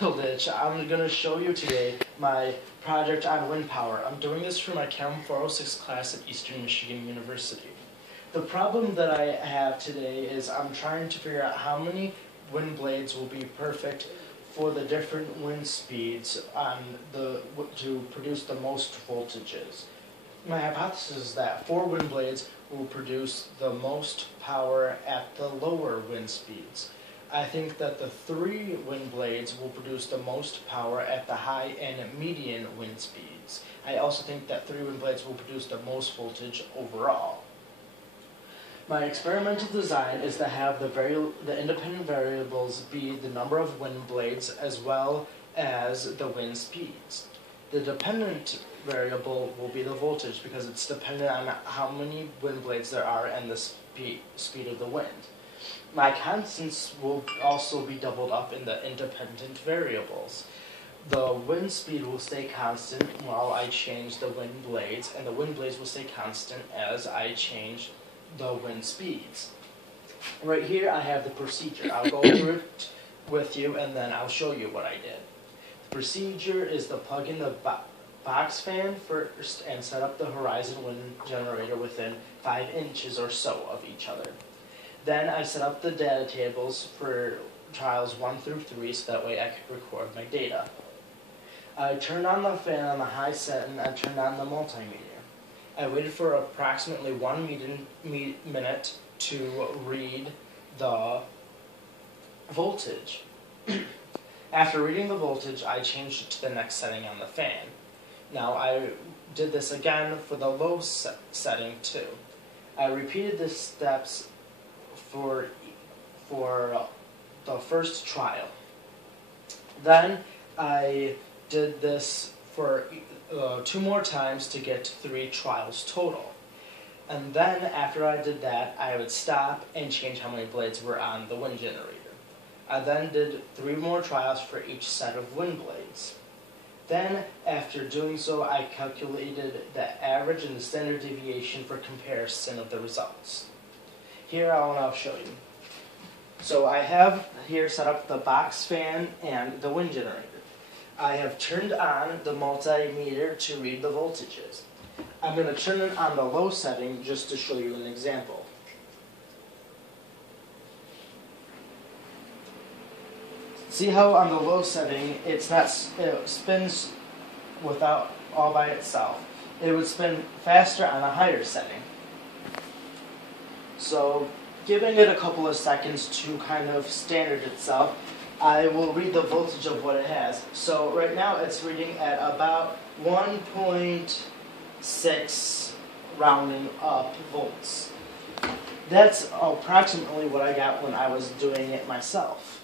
Hilditch. I'm going to show you today my project on wind power. I'm doing this for my Chem 406 class at Eastern Michigan University. The problem that I have today is I'm trying to figure out how many wind blades will be perfect for the different wind speeds to produce the most voltages. My hypothesis is that 4 wind blades will produce the most power at the lower wind speeds. I think that the 3 wind blades will produce the most power at the high and median wind speeds. I also think that 3 wind blades will produce the most voltage overall. My experimental design is to have the independent variables be the number of wind blades as well as the wind speeds. The dependent variable will be the voltage because it's dependent on how many wind blades there are and the speed of the wind. My constants will also be doubled up in the independent variables. The wind speed will stay constant while I change the wind blades, and the wind blades will stay constant as I change the wind speeds. Right here I have the procedure. I'll go through it with you and then I'll show you what I did. The procedure is to plug in the box fan first and set up the horizon wind generator within 5 inches or so of each other. Then I set up the data tables for trials 1 through 3 so that way I could record my data. I turned on the fan on the high setting and I turned on the multimeter. I waited for approximately 1 minute to read the voltage. After reading the voltage, I changed it to the next setting on the fan. Now I did this again for the low setting too. I repeated the steps for the first trial. Then I did this for 2 more times to get 3 trials total. And then after I did that, I would stop and change how many blades were on the wind generator. I then did 3 more trials for each set of wind blades. Then, after doing so, I calculated the average and the standard deviation for comparison of the results. Here I'll now show you. So I have here set up the box fan and the wind generator. I have turned on the multimeter to read the voltages. I'm going to turn it on the low setting just to show you an example. See how on the low setting it spins all by itself. It would spin faster on a higher setting. So giving it a couple of seconds to kind of standard itself, I will read the voltage of what it has. So right now it's reading at about 1.6 rounding up volts. That's approximately what I got when I was doing it myself.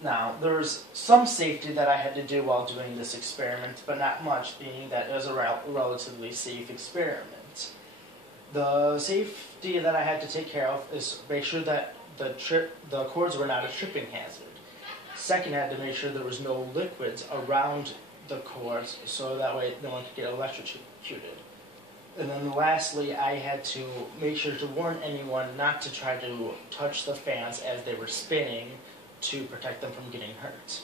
Now, there's some safety that I had to do while doing this experiment, but not much, being that it was a relatively safe experiment. The safety that I had to take care of is make sure that the cords were not a tripping hazard. Second, I had to make sure there was no liquids around the cords so that way no one could get electrocuted. And then lastly, I had to make sure to warn anyone not to try to touch the fans as they were spinning to protect them from getting hurt.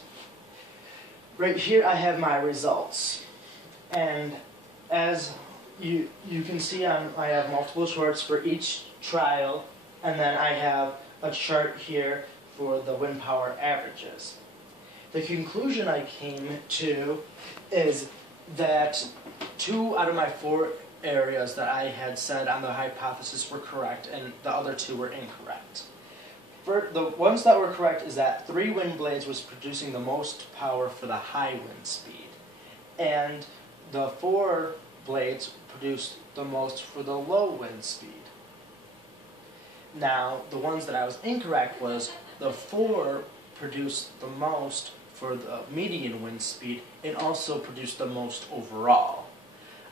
Right here I have my results. And as you can see, I have multiple charts for each trial, and then I have a chart here for the wind power averages. The conclusion I came to is that 2 out of my 4 areas that I had said on the hypothesis were correct, and the other 2 were incorrect. The ones that were correct is that 3 wind blades was producing the most power for the high wind speed, and the 4 blades produced the most for the low wind speed. Now, the ones that I was incorrect was the 4 produced the most for the median wind speed and also produced the most overall.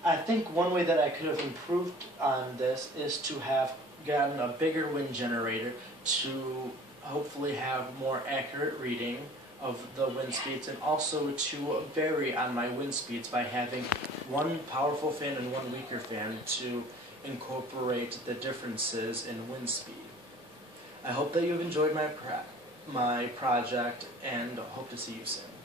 I think one way that I could have improved on this is to have gotten a bigger wind generator to hopefully have more accurate reading of the wind speeds, and also to vary on my wind speeds by having 1 powerful fan and 1 weaker fan to incorporate the differences in wind speed. I hope that you've enjoyed my my project and hope to see you soon.